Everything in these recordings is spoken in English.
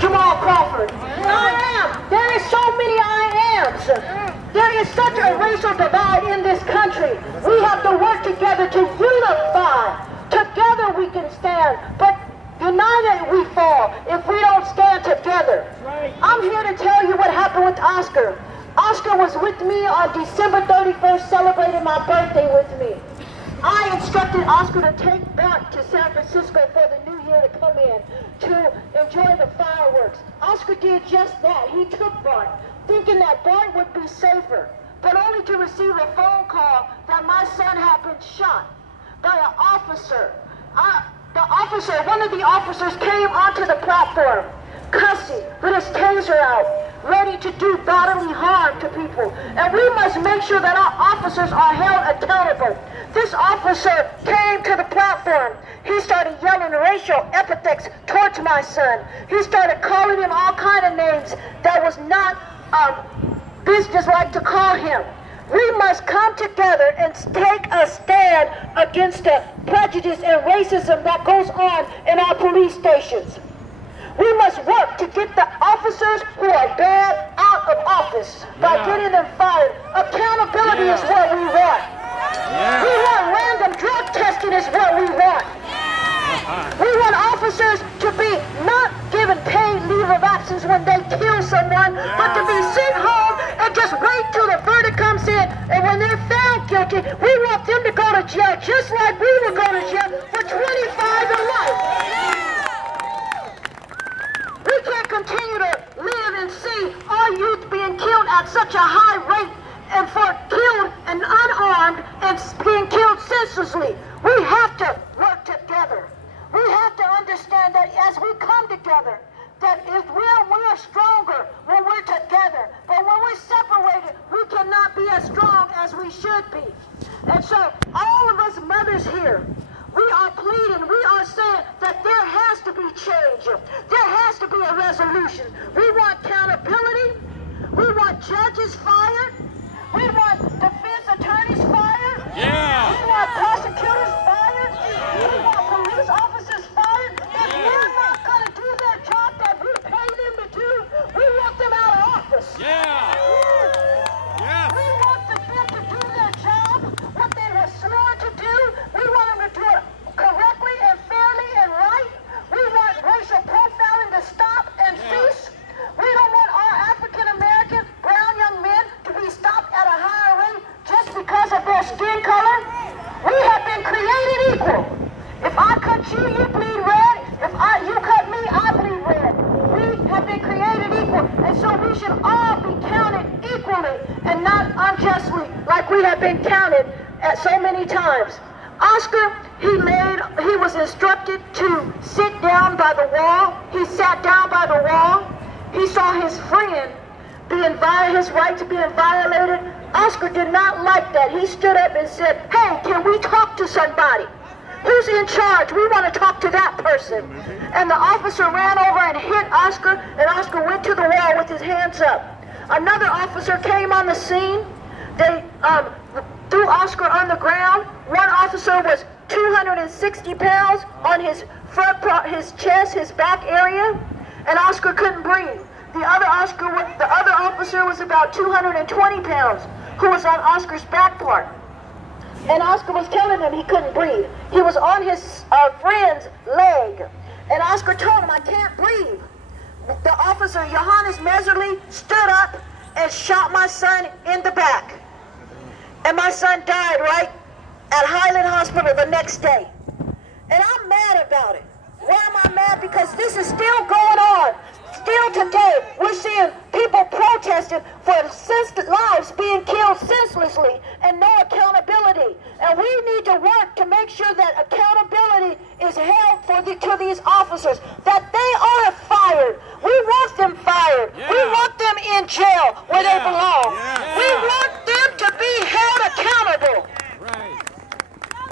Jamal Crawford. I am. There is so many I ams. There is such a racial divide in this country. We have to work together to unify. Together we can stand, but united we fall if we don't stand together. I'm here to tell you what happened with Oscar. Oscar was with me on December 31st, celebrating my birthday with me. I instructed Oscar to take Bart to San Francisco for the new year to come in to enjoy the fireworks. Oscar did just that. He took Bart, thinking that Bart would be safer, but only to receive a phone call that my son had been shot by an officer. One of the officers came onto the platform, cussing, with his taser out, ready to do bodily harm to people. And we must make sure that our officers are held accountable. This officer came to the platform. He started yelling racial epithets towards my son. He started calling him all kind of names that was not business-like to call him. We must come together and take a stand against the prejudice and racism that goes on in our police stations. We must work to get the officers who are bad out of office by getting them fired. Accountability is what we want. We want random drug testing is what we want. We want officers to be not given paid leave of absence when they kill someone, but to be sent home and just wait till the verdict comes in. And when they're found guilty, we want them to go to jail just like we would go to jail for 25 to life. We can't continue to live and see our youth being killed at such a high rate and for killed and unarmed and being killed senselessly. We have to work together. We have to understand that as we come together, that if we're stronger when we're together, but when we're separated, we cannot be as strong as we should be. And so all of us mothers here, we are pleading, we are saying that there has to be change. There has to be a resolution. We want accountability. We want judges fired. We want defense attorneys fired. We want prosecutors fired. We want police officers fired. If they're not going to do their job that we pay them to do, we want them out of office. We want them to do their job, what they were sworn to do. We want them to do it correctly and fairly and right. We want racial profiling to stop and cease. We don't want our African-American brown young men to be stopped at a higher rate just because of their skin color. We have been created equal. If I cut you, you bleed red. If you cut me, I bleed red. We have been created equal, and so we should all be counted equally and not unjustly like we have been counted at so many times. Oscar, he was instructed to sit down by the wall. He sat down by the wall. He saw his friend his rights being violated. Oscar did not like that. He stood up and said, "Hey, can we talk to somebody? Who's in charge? We want to talk to that person." And the officer ran over and hit Oscar, and Oscar went to the wall with his hands up. Another officer came on the scene. They threw Oscar on the ground. One officer was 260 pounds on his front part, his chest, his back area, and Oscar couldn't breathe. The other officer was about 220 pounds, who was on Oscar's back part. And Oscar was telling him he couldn't breathe. He was on his friend's leg. And Oscar told him, "I can't breathe." The officer, Johannes Meserly, stood up and shot my son in the back. And my son died right at Highland Hospital the next day. And I'm mad about it. Why am I mad? Because this is still going on. Still today, we're seeing people protesting for lives being killed senselessly and no accountability. And we need to work to make sure that accountability is held to these officers, that they are fired. We want them fired. We want them in jail where they belong. We want them to be held accountable.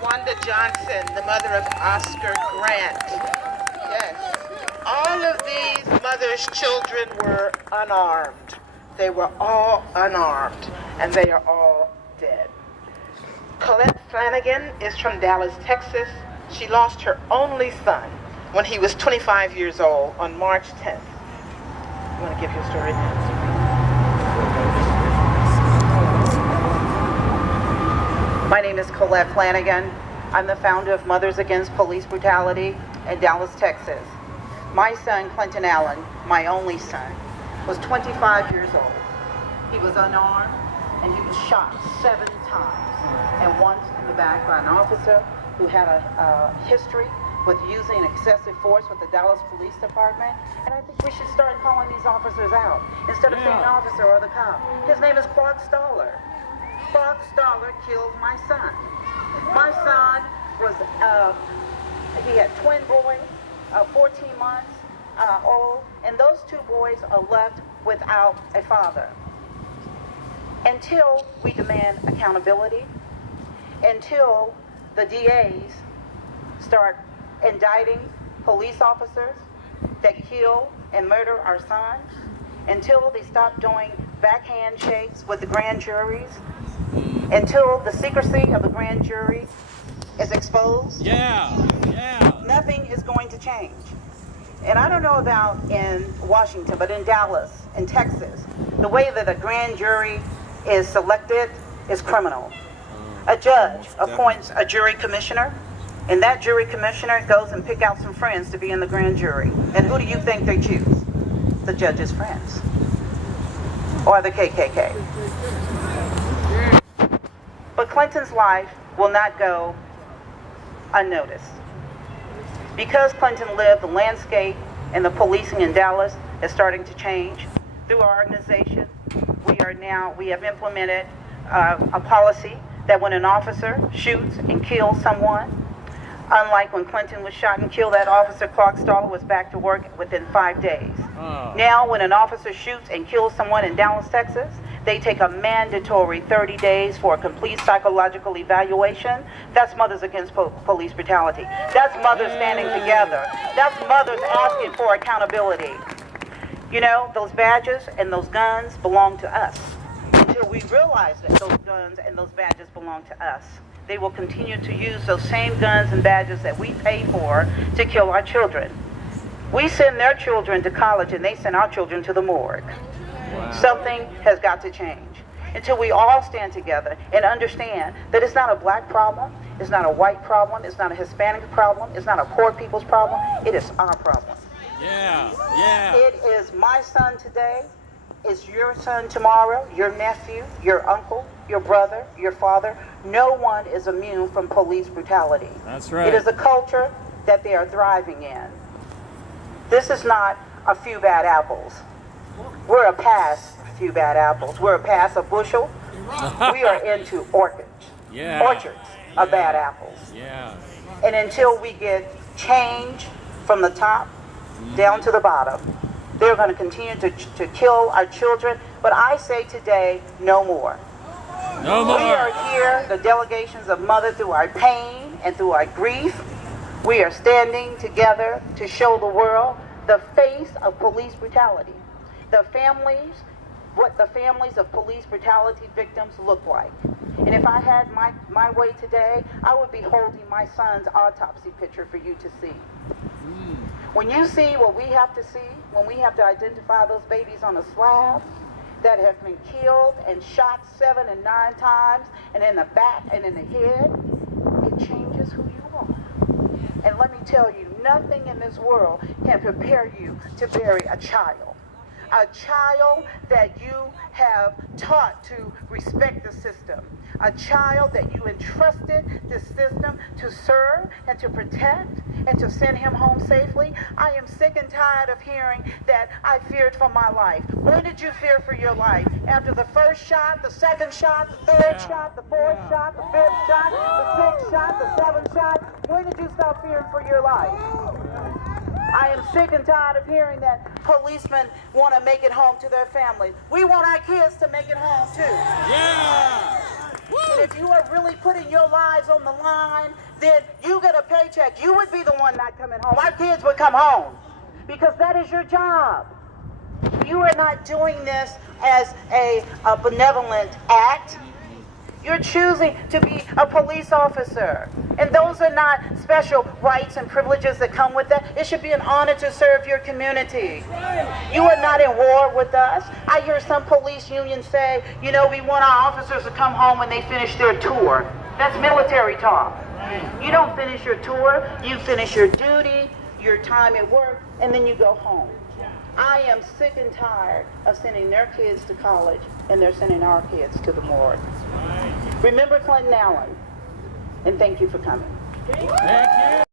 Wanda Johnson, the mother of Oscar Grant. Yes. All of these mothers' children were unarmed. They were all unarmed, and they are all dead. Colette Flanagan is from Dallas, Texas. She lost her only son when he was 25 years old on March 10th. You want to give your story? My name is Colette Flanagan. I'm the founder of Mothers Against Police Brutality in Dallas, Texas. My son, Clinton Allen, my only son, was 25 years old. He was unarmed and he was shot 7 times, and once in the back by an officer who had a history with using excessive force with the Dallas Police Department. And I think we should start calling these officers out instead of saying officer or the cop. His name is Clark Stoller. Clark Stoller killed my son. My son was, he had twin boys, 14 months old, and those 2 boys are left without a father. Until we demand accountability, until the DAs start indicting police officers that kill and murder our sons, until they stop doing backhand shakes with the grand juries, until the secrecy of the grand jury is exposed, nothing is going to change. And I don't know about in Washington, but in Dallas, in Texas, the way that a grand jury is selected is criminal. A judge appoints a jury commissioner, and that jury commissioner goes and pick out some friends to be in the grand jury. And who do you think they choose? The judge's friends, or the KKK. But Clinton's life will not go unnoticed. Because Clinton lived, the landscape and the policing in Dallas is starting to change. Through our organization, we have implemented a policy that when an officer shoots and kills someone, unlike when Clinton was shot and killed, that officer, Clark Stoller, was back to work within 5 days. Now, when an officer shoots and kills someone in Dallas, Texas, they take a mandatory 30 days for a complete psychological evaluation. That's Mothers Against Police Brutality. That's mothers standing together. That's mothers asking for accountability. You know, those badges and those guns belong to us. Until we realize that those guns and those badges belong to us, they will continue to use those same guns and badges that we pay for to kill our children. We send their children to college and they send our children to the morgue. Something has got to change until we all stand together and understand that it's not a black problem, it's not a white problem, it's not a Hispanic problem, it's not a poor people's problem, it is our problem. It is my son today, it's your son tomorrow, your nephew, your uncle, your brother, your father. No one is immune from police brutality. That's right. It is a culture that they are thriving in. This is not a few bad apples. We're past a few bad apples. We're past a bushel. We are into orchards of bad apples. And until we get change from the top down to the bottom, they're going to continue to kill our children. But I say today, no more. No more. We are here, the delegations of mothers, through our pain and through our grief. We are standing together to show the world the face of police brutality. The families, what the families of police brutality victims look like. And if I had my way today, I would be holding my son's autopsy picture for you to see. When you see what we have to see, when we have to identify those babies on a slab that have been killed and shot 7 and 9 times, and in the back and in the head, it changes who you are. And let me tell you, nothing in this world can prepare you to bury a child. A child that you have taught to respect the system. A child that you entrusted the system to serve and to protect and to send him home safely. I am sick and tired of hearing that I feared for my life. When did you fear for your life? After the first shot, the second shot, the third shot, the fourth shot, the fifth shot, the sixth shot, the seventh shot? When did you stop fearing for your life? I am sick and tired of hearing that policemen want to make it home to their families. We want our kids to make it home too. And if you are really putting your lives on the line, then you get a paycheck. You would be the one not coming home. Our kids would come home because that is your job. You are not doing this as a benevolent act. You're choosing to be a police officer. And those are not special rights and privileges that come with that. It should be an honor to serve your community. You are not in war with us. I hear some police unions say, you know, we want our officers to come home when they finish their tour. That's military talk. You don't finish your tour, you finish your duty, your time at work, and then you go home. I am sick and tired of sending their kids to college and they're sending our kids to the morgue. Remember Clinton Allen, and thank you for coming. Thank you.